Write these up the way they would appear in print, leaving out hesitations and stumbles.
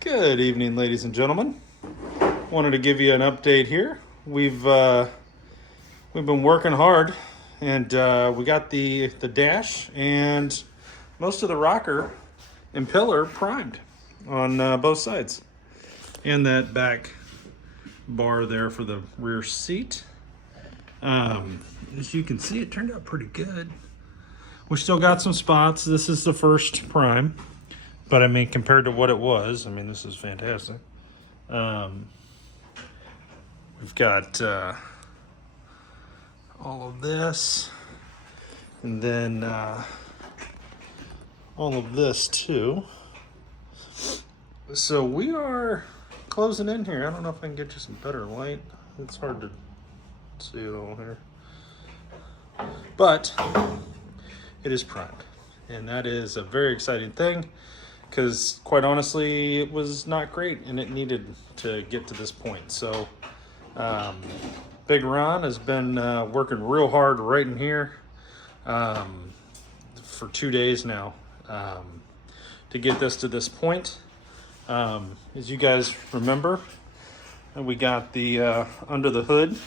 Good evening, ladies and gentlemen. Wanted to give you an update here. We've been working hard, and we got the dash and most of the rocker and pillar primed on both sides, and that back bar there for the rear seat. As you can see, it turned out pretty good. We still got some spots. This is the first prime. But I mean, compared to what it was, I mean, this is fantastic. We've got all of this, and then all of this too. So we are closing in here. I don't know if I can get you some better light. It's hard to see it all here. But it is primed, and that is a very exciting thing. Because quite honestly, it was not great and it needed to get to this point. So Big Ron has been working real hard right in here for 2 days now to get this to this point. As you guys remember, we got the under the hood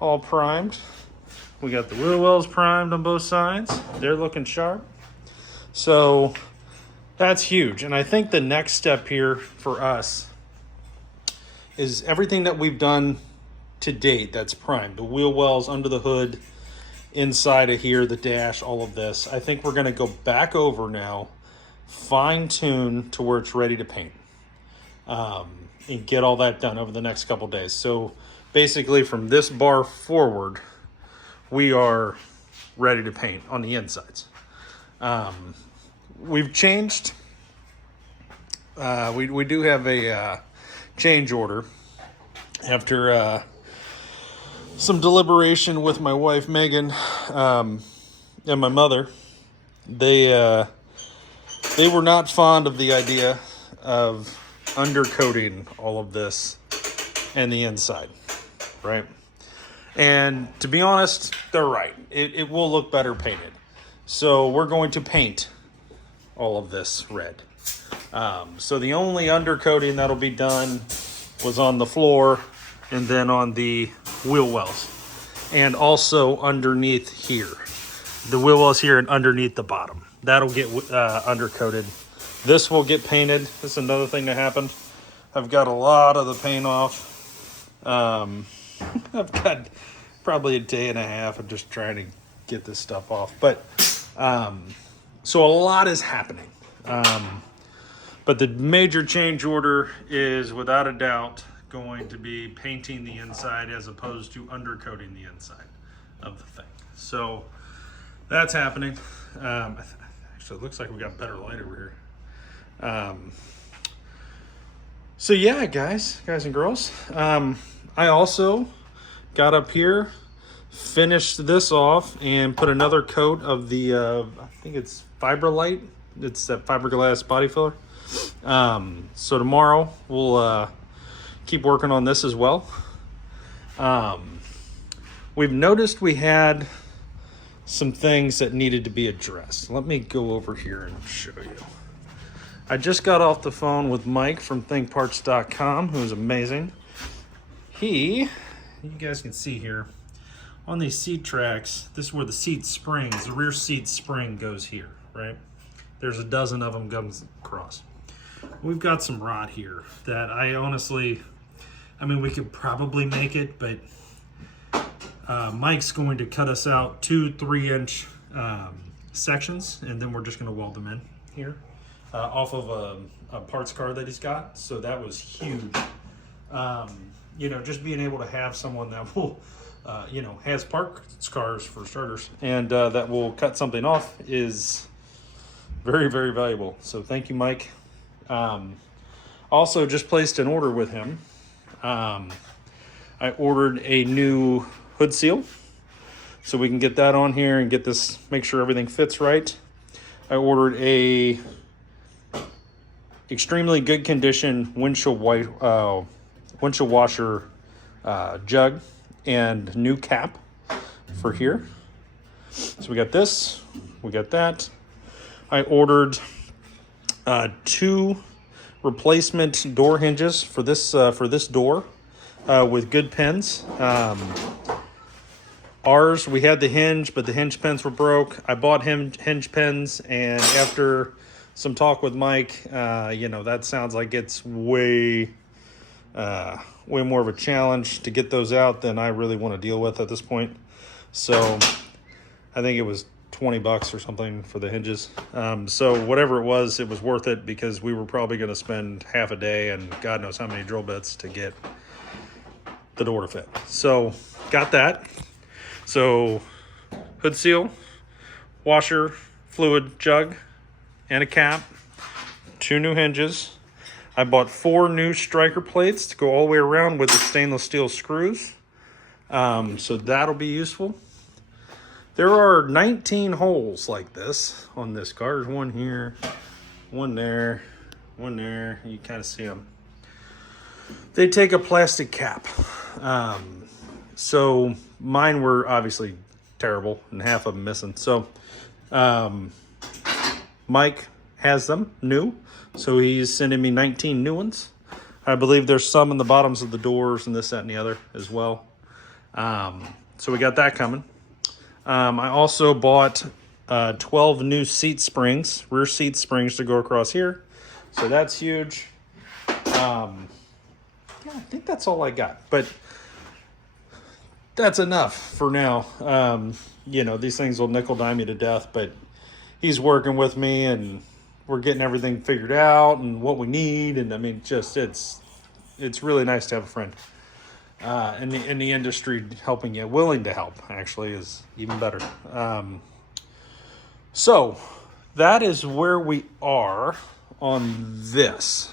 all primed. We got the wheel wells primed on both sides. They're looking sharp. So that's huge. And I think the next step here for us is everything that we've done to date that's primed. The wheel wells, under the hood, inside of here, the dash, all of this. I think we're going to go back over now, fine tune to where it's ready to paint. And get all that done over the next couple days. So basically from this bar forward, we are ready to paint on the insides. We've changed. We do have a change order after some deliberation with my wife Megan and my mother. They were not fond of the idea of undercoating all of this and the inside, right? And to be honest, they're right. It will look better painted. So we're going to paint all of this red. So the only undercoating that'll be done was on the floor and then on the wheel wells, and also underneath here. The wheel wells here and underneath the bottom. That'll get undercoated. This will get painted. This is another thing that happened. I've got a lot of the paint off. I've got probably a day and a half of just trying to get this stuff off. But so a lot is happening. But the major change order is without a doubt going to be painting the inside as opposed to undercoating the inside of the thing. So that's happening. Actually, it looks like we got better light over here. So yeah, guys and girls, I also got up here, finished this off, and put another coat of the, I think it's Fiberlite. It's that fiberglass body filler. So tomorrow we'll keep working on this as well. We've noticed we had some things that needed to be addressed. Let me go over here and show you. I just got off the phone with Mike from thinkparts.com, who's amazing. You guys can see here, on these seat tracks, this is where the seat springs, the rear seat spring goes here, right? There's a dozen of them comes across. We've got some rot here that I honestly, I mean, we could probably make it, but Mike's going to cut us out 2 3-inch sections, and then we're just going to weld them in here off of a parts car that he's got. So that was huge. You know, just being able to have someone that will, you know, has parts cars for starters, and that will cut something off is very, very valuable. So thank you, Mike. Also just placed an order with him. I ordered a new hood seal so we can get that on here and get this, make sure everything fits right. I ordered a extremely good condition windshield washer jug and new cap for here. So we got this, we got that. I ordered 2 replacement door hinges for this door with good pins. Ours, we had the hinge, but the hinge pins were broke. I bought hinge pins, and after some talk with Mike, that sounds like it's way more of a challenge to get those out than I really want to deal with at this point. So I think it was $20 or something for the hinges. So whatever it was worth it, because we were probably going to spend half a day and God knows how many drill bits to get the door to fit. So got that. So hood seal, washer, fluid jug, and a cap, 2 new hinges. I bought 4 new striker plates to go all the way around with the stainless steel screws. So that'll be useful. There are 19 holes like this on this car. There's one here, one there, one there. You kind of see them. They take a plastic cap. So mine were obviously terrible and half of them missing. So Mike has them new. So he's sending me 19 new ones. I believe there's some in the bottoms of the doors and this, that, and the other as well. So we got that coming. I also bought 12 new seat springs, rear seat springs to go across here. So that's huge. Yeah, I think that's all I got. But that's enough for now. These things will nickel dime you to death, but he's working with me and we're getting everything figured out and what we need. And I mean, just it's really nice to have a friend in the industry helping you, willing to help actually is even better. So that is where we are on this.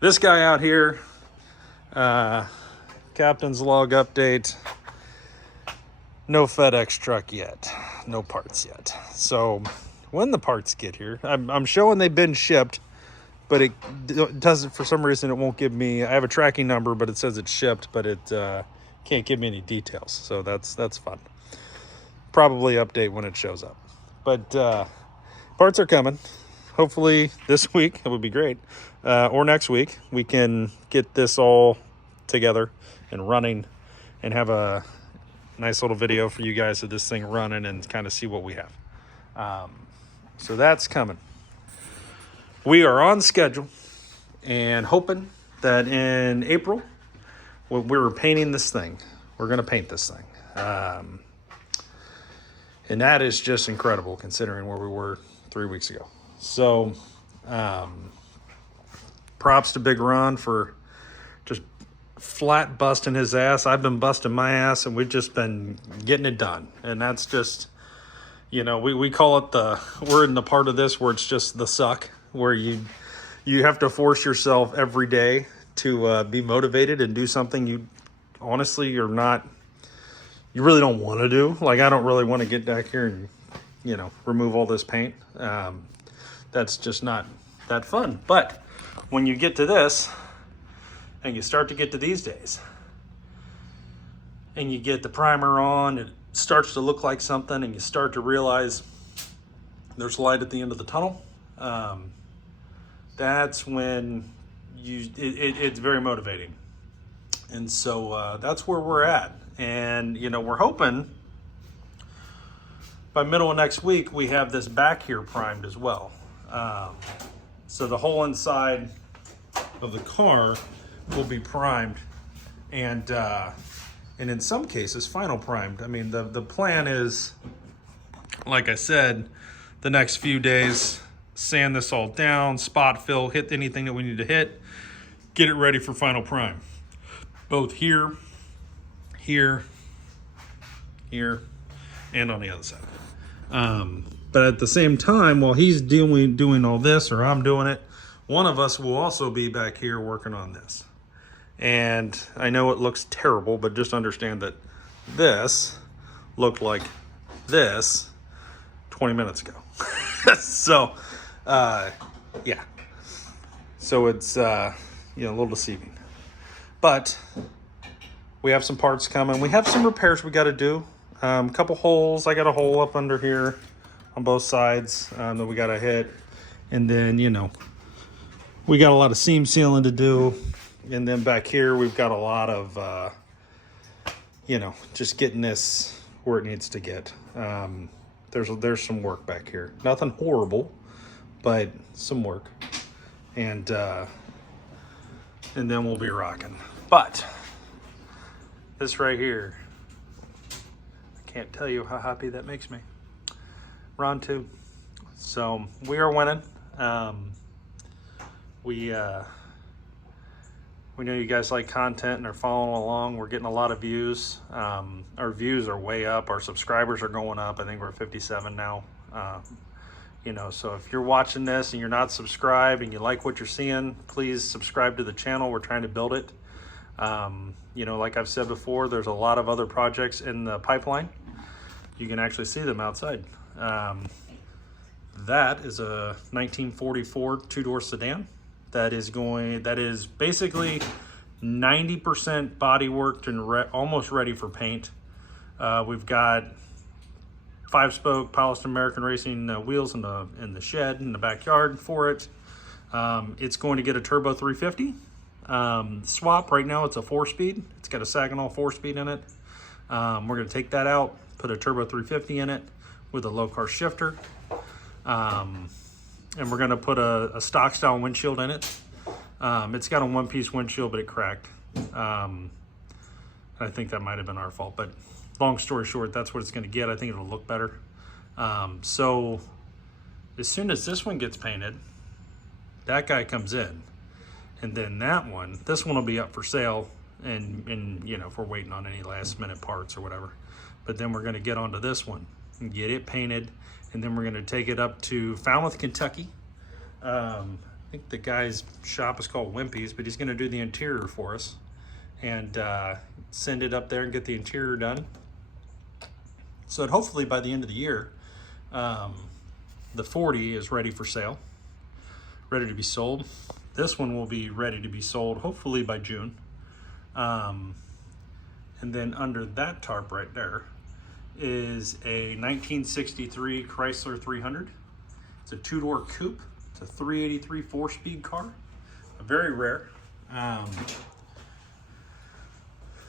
This guy out here, captain's log update. No FedEx truck yet. No parts yet. So when the parts get here, I'm showing they've been shipped, but it doesn't, for some reason, it won't give me, I have a tracking number, but it says it's shipped, but it can't give me any details. So that's fun. Probably update when it shows up. But parts are coming. Hopefully this week, it would be great. Or next week, we can get this all together and running and have a nice little video for you guys of this thing running and kind of see what we have. So that's coming. We are on schedule and hoping that in April, we're painting this thing. We're going to paint this thing. And that is just incredible considering where we were 3 weeks ago. So props to Big Ron for just flat busting his ass. I've been busting my ass and we've just been getting it done. And that's just, we call it we're in the part of this where it's just the suck, where you have to force yourself every day to be motivated and do something you honestly you really don't want to do. Like, I don't really want to get back here and, remove all this paint. That's just not that fun. But when you get to this and you start to get to these days and you get the primer on, it starts to look like something and you start to realize there's light at the end of the tunnel. That's when it's very motivating. And so that's where we're at. And, we're hoping by middle of next week, we have this back here primed as well. So the whole inside of the car will be primed and in some cases, final primed. I mean, the plan is, like I said, the next few days, sand this all down, spot fill, hit anything that we need to hit, get it ready for final prime. Both here, and on the other side. But at the same time, while he's doing all this, or I'm doing it, one of us will also be back here working on this. And I know it looks terrible, but just understand that this looked like this 20 minutes ago. So, yeah. So it's, a little deceiving. But we have some parts coming. We have some repairs we got to do. A couple holes. I got a hole up under here on both sides that we got to hit. And then, we got a lot of seam sealing to do. And then back here, we've got a lot of, you know, just getting this where it needs to get. There's some work back here. Nothing horrible, but some work. And then we'll be rocking. But this right here, I can't tell you how happy that makes me. Round 2. So we are winning. We know you guys like content and are following along. We're getting a lot of views. Our views are way up. Our subscribers are going up. I think we're at 57 now. You know, so if you're watching this and you're not subscribed and you like what you're seeing, please subscribe to the channel. We're trying to build it. You know, like I've said before, there's a lot of other projects in the pipeline. You can actually see them outside. That is a 1944 two-door sedan. That is basically 90% body worked and almost ready for paint. We've got 5-spoke polished American racing wheels in the shed in the backyard for it. It's going to get a turbo 350 swap. Right now it's a 4-speed. It's got a Saginaw 4-speed in it. We're going to take that out, put a turbo 350 in it with a low car shifter. And we're going to put a stock style windshield in it. It's got a 1-piece windshield, but it cracked. I think that might have been our fault, but long story short, that's what it's going to get. I think it'll look better. So as soon as this one gets painted, that guy comes in, and then this one will be up for sale, and you know, if we're waiting on any last minute parts or whatever. But then we're going to get onto this one and get it painted, and then we're going to take it up to Falmouth, Kentucky. I think the guy's shop is called Wimpy's, but he's going to do the interior for us and send it up there and get the interior done. So that hopefully by the end of the year, the 40 is ready for sale, ready to be sold. This one will be ready to be sold hopefully by June. And then under that tarp right there is a 1963 Chrysler 300. It's a 2-door coupe. It's a 383 4-speed car. Very rare.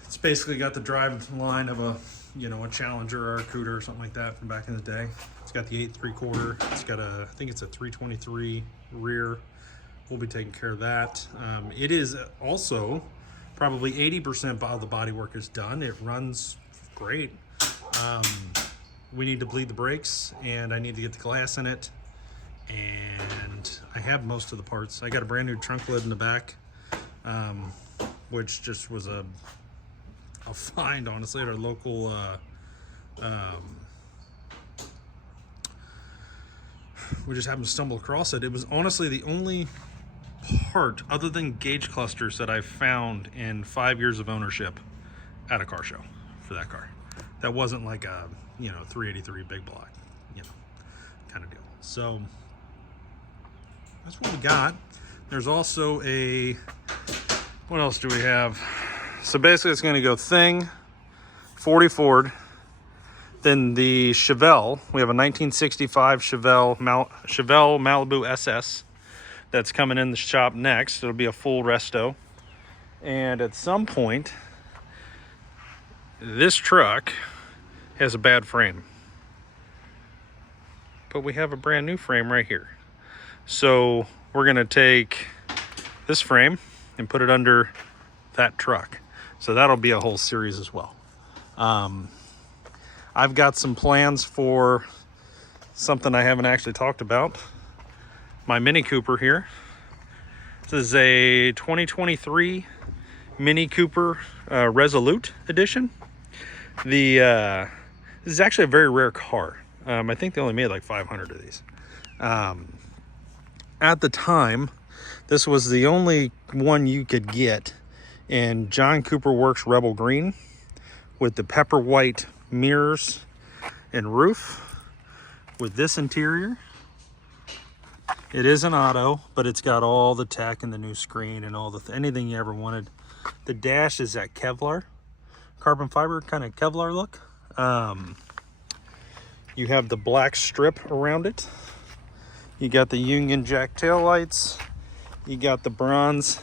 It's basically got the drive line of a Challenger or a Cuda or something like that from back in the day. It's got the 8 3/4. It's got I think it's a 323 rear. We'll be taking care of that. It is also probably 80% of the bodywork is done. It runs great. We need to bleed the brakes, and I need to get the glass in it, and I have most of the parts. I got a brand new trunk lid in the back, which just was a find, honestly, at our local we just happened to stumble across it. It was honestly the only part other than gauge clusters that I've found in 5 years of ownership at a car show for that car. That wasn't like a 383 big block, kind of deal. So that's what we got. There's also what else do we have? So basically it's going to go Thing, 40 Ford, then the Chevelle. We have a 1965 Chevelle Malibu SS that's coming in the shop next. It'll be a full resto. And at some point, this truck has a bad frame. But we have a brand new frame right here. So we're going to take this frame and put it under that truck. So that'll be a whole series as well. I've got some plans for something I haven't actually talked about. My Mini Cooper here. This is a 2023 Mini Cooper Resolute edition. This is actually a very rare car. I think they only made like 500 of these. At the time, this was the only one you could get in John Cooper Works Rebel Green with the pepper white mirrors and roof with this interior. It is an auto, but it's got all the tech and the new screen and all anything you ever wanted. The dash is that Kevlar, carbon fiber kind of Kevlar look. You have the black strip around it. You got the Union Jack taillights. You got the bronze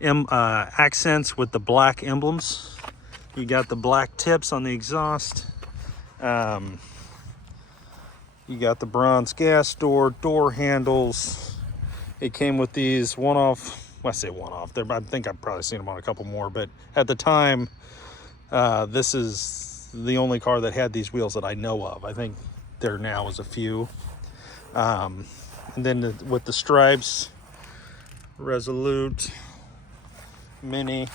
accents with the black emblems. You got the black tips on the exhaust. You got the bronze gas door handles. It came with these one-off, well, I say one-off, I think I've probably seen them on a couple more, but at the time, this is the only car that had these wheels that I know of. I think there now is a few. And then with the stripes, Resolute, Mini,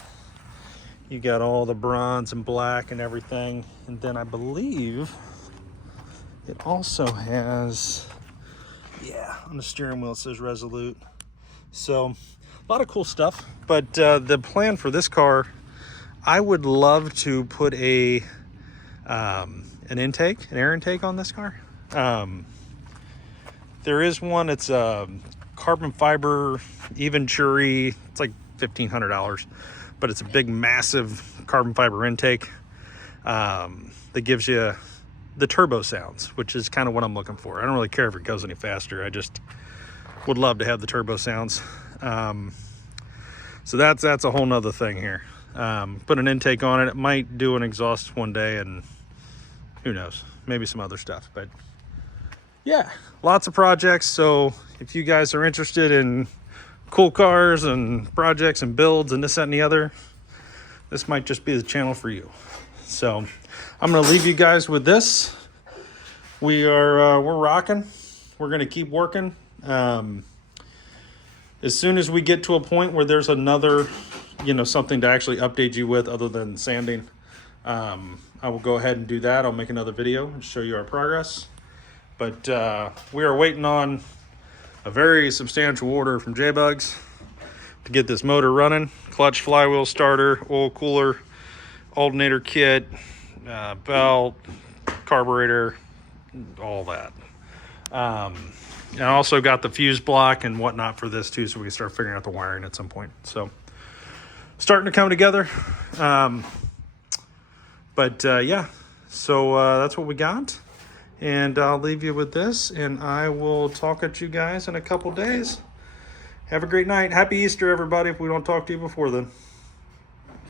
you got all the bronze and black and everything. And then I believe it also has, yeah, on the steering wheel it says Resolute. So a lot of cool stuff. But the plan for this car, I would love to put an air intake on this car. There is one, it's a carbon fiber, Venturi. It's like $1,500, but it's a big, massive carbon fiber intake that gives you the turbo sounds, which is kind of what I'm looking for. I don't really care if it goes any faster. I just would love to have the turbo sounds. So that's a whole nother thing here. Put an intake on it. It might do an exhaust one day, and who knows, maybe some other stuff. But yeah, lots of projects. So if you guys are interested in cool cars and projects and builds and this, that, and the other, this might just be the channel for you. So I'm going to leave you guys with this. We're rocking. We're going to keep working. As soon as we get to a point where there's another, something to actually update you with other than sanding, I will go ahead and do that. I'll make another video and show you our progress. But we are waiting on a very substantial order from J-Bugs to get this motor running. Clutch, flywheel starter, oil cooler, alternator kit, belt, carburetor, all that. And I also got the fuse block and whatnot for this too, so we can start figuring out the wiring at some point. So starting to come together. Yeah, so that's what we got. And I'll leave you with this, and I will talk at you guys in a couple days. Have a great night. Happy Easter, everybody, if we don't talk to you before then.